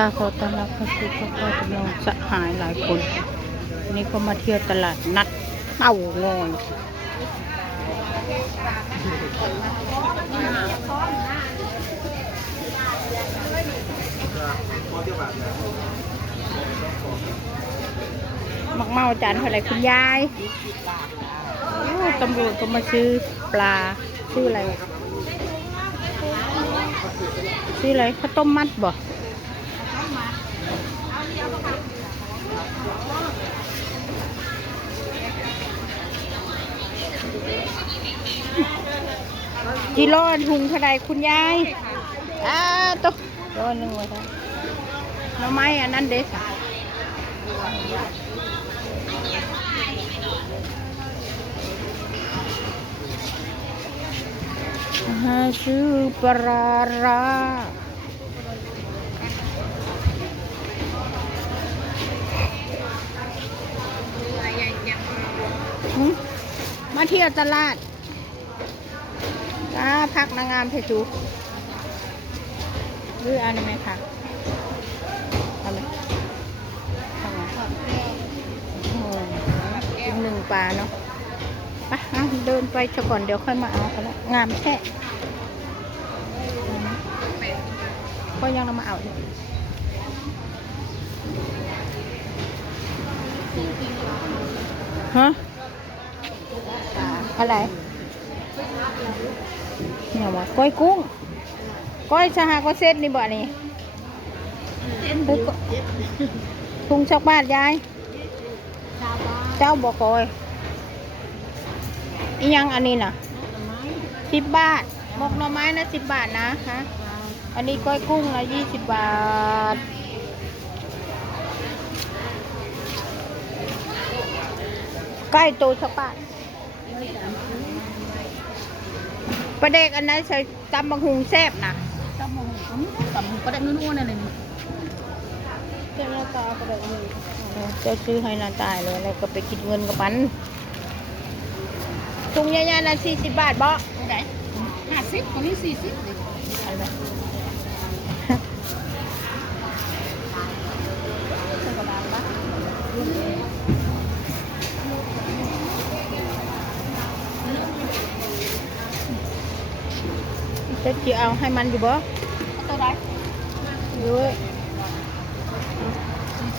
ค่ะขอต้อนรับเข้าสู่พ่อพ่อจำลองสหายหลายคนวันนี้ก็มาเที่ยวตลาดนัดเต้างอยมักเมาจานเท่าไรคุณยายตำรวจก็มาซื้อปลาชื่ออะไรชื่ออะไรข้าวต้มมัดบ่ กิโลถุงเท่าไรคุณยายอ้าตุ๊กโลหนึ่งไว้ครับหน่อไม้อันนั้นเด็ดฮาชื่อปลาร้า หืมมา เที่ยวตลาดจ้าพักนางงามเพจูหรืออันนี้ไหมคะทำไมทำไมอีกหนึ่งปลาเนาะไปเอาเดินไปซะก่อนเดี๋ยวค่อยมาเอากันละงามแท้ก็ยังเรามาเอาอีกฮะ อะไรเนี่ยว่าก้อยกุ้ง ก้อยชาหาก็เซ็ตนี่บ่นี่เฮ้ยก็ถุงชักบาทยาย เจ้าบอกก้อยอียังอันนี้น่ะสิบบาทหมกหน่อไม้นะสิบบาทนะคะอันนี้ก้อยกุ้งละยี่สิบบาทใกล้ตัวสักบาท ประเด็กอันนั้นใส่ตำบังหุงแซ่บนะตำมงผมตำมงก็ได้นุ่นๆนั่นเลยนี่เจ้าหน้าตาประเด็กนี่เจ้าซื้อให้หนาตายเลยแล้วก็ไปคิดเงินกับมันถุงใหญ่ๆนะสี่สิบบาทบ่ไม่ได้ห้าสิบคนนี้สี่สิบเลยอะไร จะเอาให้มันอยู่บ่ตัวไหนอยู่เว้ย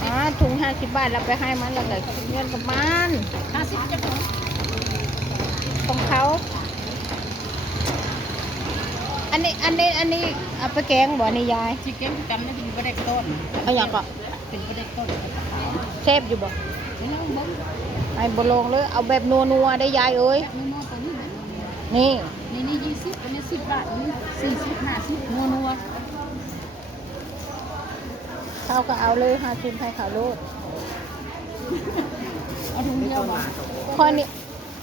อ่าถุงห้าสิบบาทเราไปให้มันเราได้เงินกับมันห้าสิบจะพอของเขา อันนี้อันนี้อันนี้เอาไปแกงบ่นี่ยายชิคเก้นจำได้เป็นประเด็กต้นเอาอย่างก็เป็นประเด็กต้นเซฟอยู่บ่ไม่ต้องบ้งไอ้บ่ลงเลยเอาแบบนัวๆได้ยายเอ้ย นัวๆตัวนี้นี่ นี่นี่ยี่สิบอันนี้สิบบาทนี่สี่สิบห้าสิบนัวนัวเขาก็เอาเลยห้าสิบให้เขาโลดเอาถุงเดียวมาข้อนี้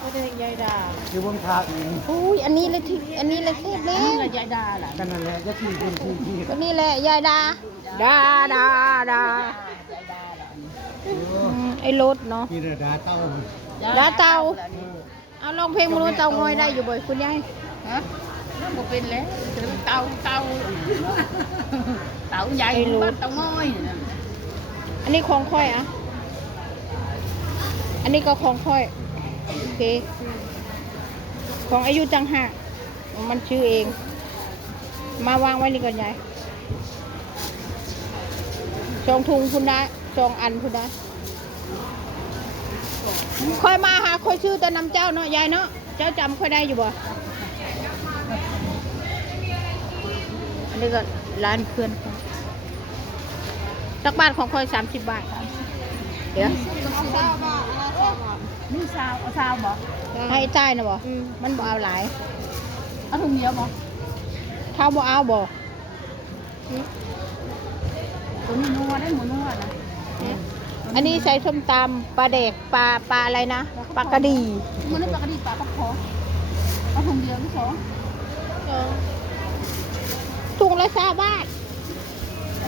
ก็ได้ยายดาอยู่บนทางเองอุ้ยอันนี้เลยที่อันนี้เลยเซฟเลนี่ยละยายดาล่ะกันนั่นแหละจะที่เป็นที่ที่ก็นี่แหละยายดาดาดาดาอืมไอ้รถเนาะที่ระดาเต้าดาเตา เอาลองเพลงมนุษย์เตางอยได้อยู่บ่อยคุณยายฮะนั่นก็เป็นแล้วเตาเตาเตาใหญ่บ้านเตาง้อยอันนี้ของค่อยอะอันนี้ก็ของค่อยโอเคของอายุจังหากมันชื่อเอง มาวางไว้นี่ก่อนยายจองทุงคุณได้จองอันคุณได้ ค่อยมาหาค่อยชื่อแต่นำเจ้าเนาะยายเนาะเจ้าจำค่อยได้อยู่บ่อันนี้ก็ร้านเพื่อนเขาสักบาทของค่อยสามสิบบาทเดี๋ยวนี่ซาวเอาซาวบอกให้ใต้นะบ่มันบ่เอาหลายเอาถุงเดียวบอกเท่าบ่เอาบ่ตัวนี้นัวได้หมูนัวนะ อันนี้ใส่ส้มตำปลาเด็กปลาปลาอะไรนะปลากระดีมันนี่ปลากระดีปลาปักคอเอาถุงเดียวที่สองถุงละสาบาท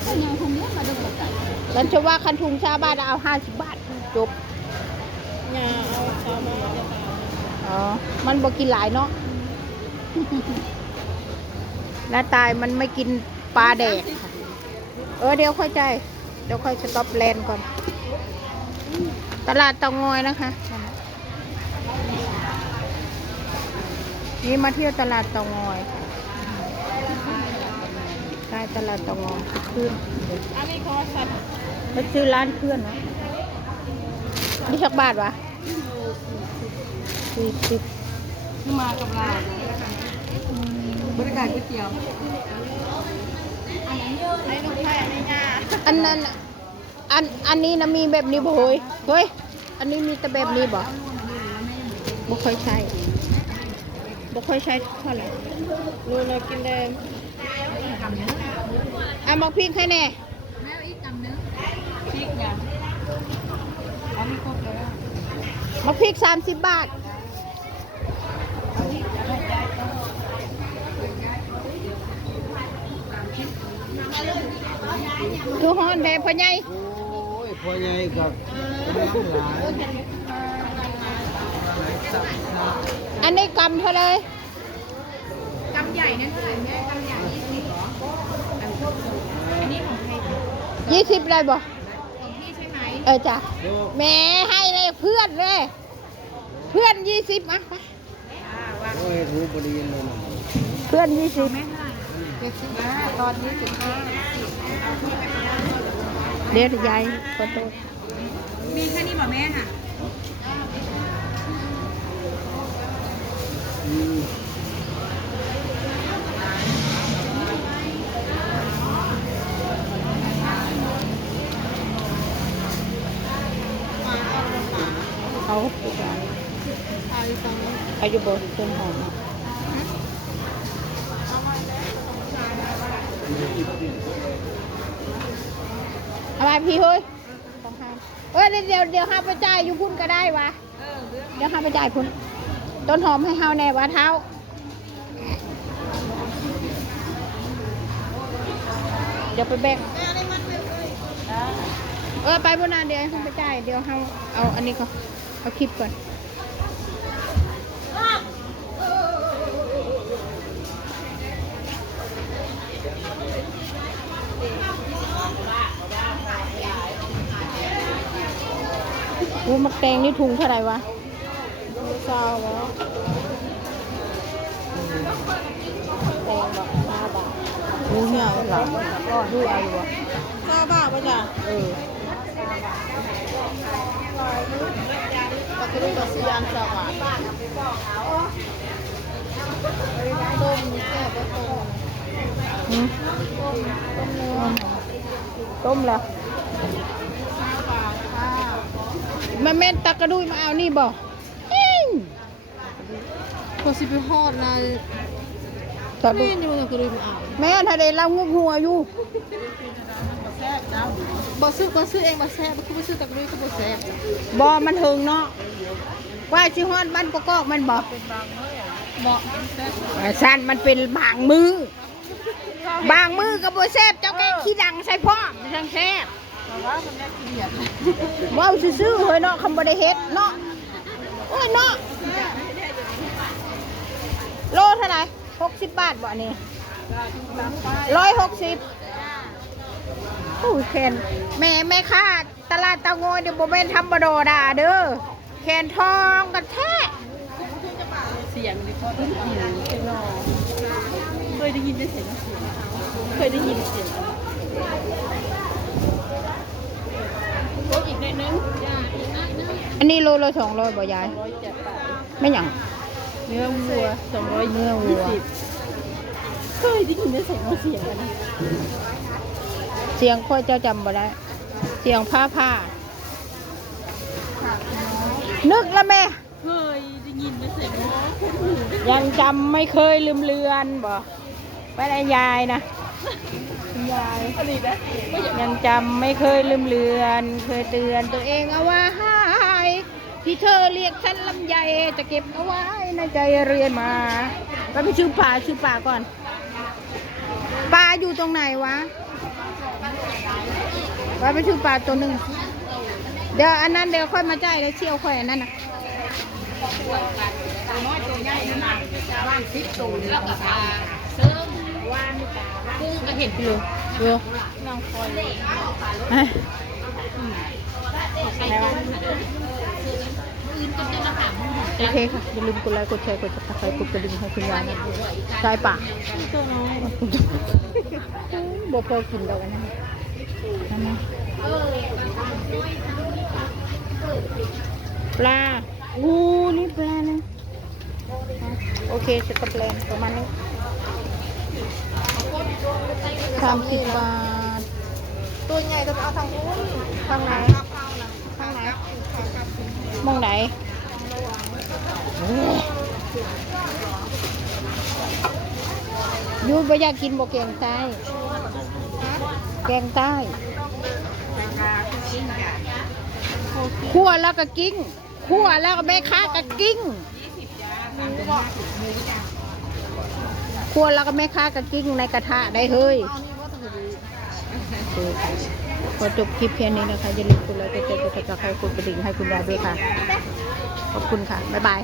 ก็ยังถุงเดียวมาดูกับไก่ฉันจะว่าคันถุงชาบาทเอาห้าสิบบาทจบอ๋อมันบ่กินหลายเนาะหน้าตายมันไม่กินปลาแดกค่ะเออเดี๋ยวค่อยใจาย เดี๋ยวค่อยสต็อปแลนด์ก่อน ตลาดเตางอยนะคะ นี่มาเที่ยวตลาดเตางอยใช่ตลาดเตางอยขึ้นอันนี้ขอสัตว์ไปซื้อร้านเพื่อนนะนี่สักบาทวะสี่สิบมากับลาบริการก๋วยเตี๋ยว อันนี้ไอ้ลูกไข่อันนี้งาอันนั้นน่ะอันอันนี้นะมีแบบนี้บ่เฮ้ยเฮ้ยอันนี้มีแต่แบบนี้บ่บ่ค่อยใช้บ่ค่อยใช้เท่าไหร่ลูเรากินแดงอะบอกพริกให้แน่แม่อีกกำนึงพริกยังอันนี้ครบแล้วบอกพริกสามสิบบาท คือฮ้อนแท้พ่อใหญ่โอ้ยพ่อใหญ่กับน้ำหลายอันนี้กำเท่าเลยกำใหญ่เนี่ยเท่าไหร่แม่กำใหญ่ยี่สิบเหรออันนี้ของใครคะยี่สิบเลยบ่ของพี่ใช่ไหมเออจ้ะโยกแหม่ให้เลยเพื่อนเลย เพื่อนยี่สิบอะไปอ่าวางโอ้ยรู้บริเวณเลยนะเพื่อนยี่สิบ จ็ดสิบห้าตอนนี้สิบห้าเดี๋ยวยายขอโทษมีแค่นี้เหรอแม่ค่ะอืมเอาเอาอีกสองอายุบนต้นหอม เอาไปพี่เฮ้ยของห้ามเอ้ยเดี๋ยวเดี๋ยวห้าไปจ่ายอยู่พุ่นก็ได้วะเออเดี๋ยวห้าไปจ่ายพุ่นต้นหอมให้เฮาแน่วะเท้าเดี๋ยวไปแบ่งเออไปพุ่นนเดี๋ยวให้ไปจ่ายเดี๋ยวเฮาเอาอันนี้ก่อนเอาคลิปก่อน อูมักแตงนี่ถุงเท่าไหร่วะซาวเหรอแตงบอกห้าบาทรู้เนี่ยหลังก็ดูเอาอยู่วะซาบ้าป่ะจ๊ะเออปกติก็ซื้อยางสาวต้มแซ่บต้มต้มแล้ว มาแม่นตักกระดุยมาเอานี่บ่อิ้งพอสิไปฮอดนะตะดุพี่นี่มันก็เลยมาเอาแม่ถ้าได้เล่างุกหัวอยู่แซ่บจ้าบ่ซื้อบ่ซื้อเองบ่แซ่บบ่คือบ่ซื้อกับลุยก็บ่แซ่บบ่ มันถึงเนาะว่าสิฮอดบ้านกกอกมันบ่เหมาะแซ่บอ่าสั้นมันเป็นบางมือ บางมือก็บ่แซ่บเจ้าแกขี้ดังใส่พ่อมจังแซ่บแต่ ว้าวซื่อๆเฮ้ยเนาะคำบ่ไดเฮ็ดเนาะโอ้ยเนาะโลเท่าไหร่หกสิบบาทบ่นี่ร้อยหกสิบโอ้ยแคนแม่แม่ค้าตลาดเตางอยเดี๋ยวโบ่แม่นธรรมดาดาเด้อแคนทองกันแท้เสียงดิพอด้ยินเสีเคยได้ยินได้เสียงเคยได้ยินเสียงโอ้อีกนิดนึงจ้าอีกนิดนึง อันนี้โลละสองร้อยบ่ยายร้อยเจ็ดบาทไม่หยังเนื้อวัวสองร้อยเนื้อวัวเคยได้ยินได้เสียงเสียงกันเสียงค่อยเจ้าจำบ่ได้ เสียงผ้าผ้า นึกแล้วแม่ เคยได้ยินได้เสียงยังจำไม่เคยลืมเลือนบ่ไปได้ยายนะคุณยายอะไรนะยังจำไม่เคยลืมเลือน เคยเตือนตัวเองเอาไว้ ที่เธอเรียกฉันลำไยจะเก็บเอาไว้ในใจเรียนมาไปไปชื่อป่าชื่อป่าก่อนป่าอยู่ตรงไหนวะไปไปชื่อป่าตัวหนึ่งเดี๋ยวอันนั้นเดี๋ยวค่อยมาจ่ายแล้วเชี่ยวค่อยอันนั้นนะน้อยตัวใหญ่นั่นน่ะบ้านซิปตูนแล้วก็ตาเซิงวานนี่ตากุ้งก็เห็นพี่ลูดูน้องคอย โอเคค่ะ อย่าลืมกดไลค์กดแชร์กดติดตามกดกระดิ่งให้คุณยายนะใช่ปะตัวน้อยบ่พอกินดอกอันนั้นนั่นนะปลาอู้นี่ปลานะโอเคสกับแปลนประมาณนี้สามสิบบาทตัวใหญ่ต้องเอาทางนู้นข้างไหนข้างไหน มองไหนยอยูบ่อยากกินบ่แกงใต้ แกงใต้คั่วแล้วก็กิ้งคั่วแล้วก็แม่ค้าก็กิ้งคั่วแล้วก็แม่ค้าก็กิ้งในกระทะได้เฮ้ย ขอจบคลิปแค่นี้นะคะอย่าลืมกดไลค์กดแชร์กดติดตามกดกระดิ่งให้คุณยายด้วยค่ะ ขอบคุณค่ะ บ๊ายบาย